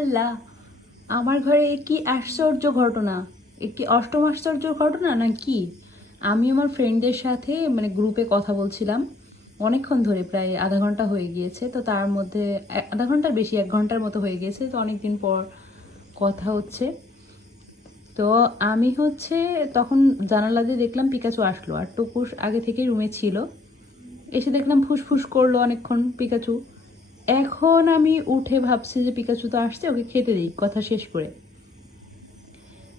আল্লাহ, আমার ঘরে কি আশ্চর্য ঘটনা? একটি অষ্টম আশ্চর্য ঘটনা না কি আমি আমার ফ্রেন্ডদের সাথে মানে গ্রুপে কথা বলছিলাম, অনেকক্ষণ ধরে, প্রায় আধা ঘণ্টা হয়ে গিয়েছে, তো তার মধ্যে আধা ঘণ্টার বেশি, এক ঘণ্টার মতো হয়ে গিয়েছে, তো অনেক দিন পর কথা হচ্ছে। তো আমি হচ্ছে তখন জানালা দিয়ে দেখলাম পিকাচু আসলো, আর টুকুস আগে থেকেই রুমে ছিল। এসে দেখলাম ফুসফুস করল অনেকক্ষণ পিকাচু এখন আমি উঠে ভাবছি যে পিকাচু তো আসছে, ওকে খেতে দিই। কথা শেষ করে।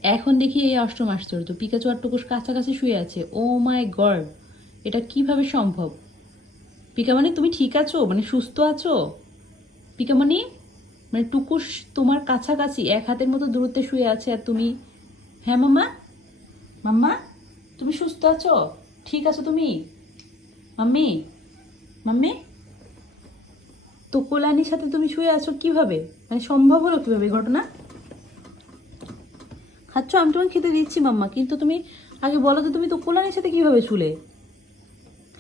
এখন দেখি এই অষ্টম আশ্চর্য। পিকাচু আর টুকুস কাছাকাছি শুয়ে আছে। ও মাই গড, এটা কীভাবে সম্ভব? পিকামানি তুমি ঠিক আছো? মানে সুস্থ আছো? পিকামানি মানে টুকুস তোমার কাছাকাছি, এক হাতের মতো দূরত্বে শুয়ে আছে আর তুমি হ্যাঁ মাম্মা? মাম্মা, তুমি সুস্থ আছো? ঠিক আছো তুমি? মাম্মি? মাম্মি? তো কোলানির সাথে তুমি শুয়ে আছো কীভাবে? মানে সম্ভব হলো কীভাবে ঘটনা? খাচ্ছ, আমি তোমাকে খেতে দিচ্ছি মাম্মা, কিন্তু তুমি আগে বলো তো তুমি তো কোলানির সাথে কীভাবে শুলে?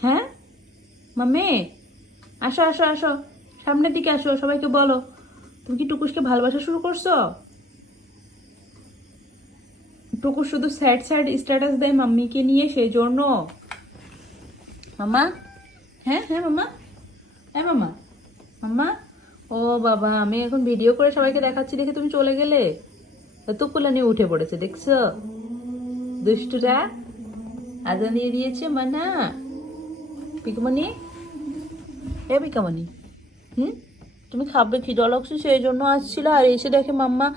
হ্যাঁ? মাম্মি, আসো আসো আসো, সামনের দিকে আসো, সবাইকে বলো। তুমি কি টুকুসকে ভালোবাসা শুরু করছ? টুকুস শুধু স্যাড স্যাড স্ট্যাটাস দেয় মাম্মিকে নিয়ে সেই জন্য। মামা হ্যাঁ হ্যাঁ মামা হ্যাঁ মামা মাম্মা ও বাবা, আমি এখন ভিডিও করে সবাইকে দেখাচ্ছি, দেখে তুমি চলে গেলে? তো কুলানি উঠে পড়েছে, দেখছ? দুষ্টুরা আজান দিয়ে দিয়েছে মানা। পিকমণি এ পিকামণি হুম? তুমি খাবে খিদা লাগছে সেই জন্য আসছিল, আর এসে দেখে মাম্মা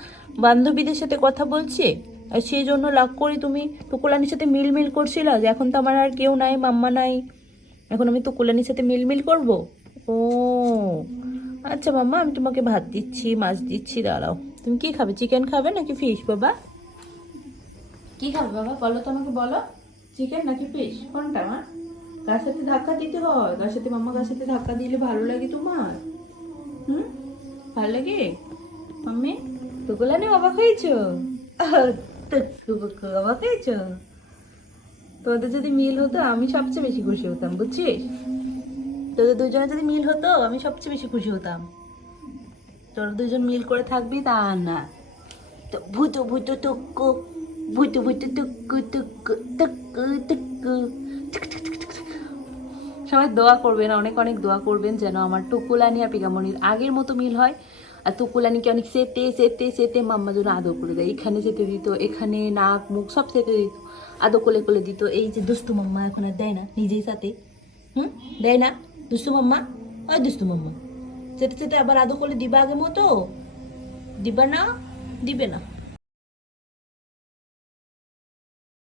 বান্ধবীদের সাথে কথা বলছে। আর সেই জন্য লাগ করে তুমি টুকুলানির সাথে মিল মিল করছিল। যে এখন তো আমার আর কেউ নাই, মাম্মা নাই। এখন আমি টুকুলানির সাথে মিল মিল করব? ও। আচ্ছা মাম্মা, আমি তোমাকে ভাত দিচ্ছি, মাছ দিচ্ছি, দাঁড়াও। তুমি কি খাবে চিকেন খাবে নাকি ফিশ বাবা? কি খাবে বাবা? বলো তো আমাকে, বলো। চিকেন নাকি ফিশ কোনটা, মা? গার সাথে ধাক্কা দিতে হয়। গার সাথে, মাম্মা গার সাথে ধাক্কা দিলে ভালো লাগে তোমার? হুম? ভালো লাগে? মাম্মি টুকুলা নিয়ে অবাক হয়েছো? অবাক হয়েছো? তোদের যদি মিল হতো, আমি সবচেয়ে বেশি খুশি হতাম, বুঝছিস? তোদের দুজনে যদি মিল হতো, আমি সবচেয়ে বেশি খুশি হতাম। তোরা দুজন মিল করে থাকবি, তা না। তো ভূত ভূত, টুকু, ভূত ভূত, টুকু টুকু টুকু টুকু। সবাই দোয়া করবেন, অনেক অনেক দোয়া করবেন যেন আমার টুকুলানি আর পিকামণির আগের মতো মিল হয়। আর টুকুলানিকে অনেক সেতে সেতে সেতে মাম্মা যেন আদর করে দেয়। এখানে যেতে দিত, এখানে নাক, মুখ সব সেতে দিত। আদর কোলে কোলে দিত। এই যে দুস্তু মাম্মা এখন আর দেয় না, নিজেই সাথে। হুম? দেয় না? দুস্তু মাম্মা? ওই দুস্তু মাম্মা। সেটা সেটা আবার আদৌ করলে দিবা আগে মতো? দিবা না, দিবে না।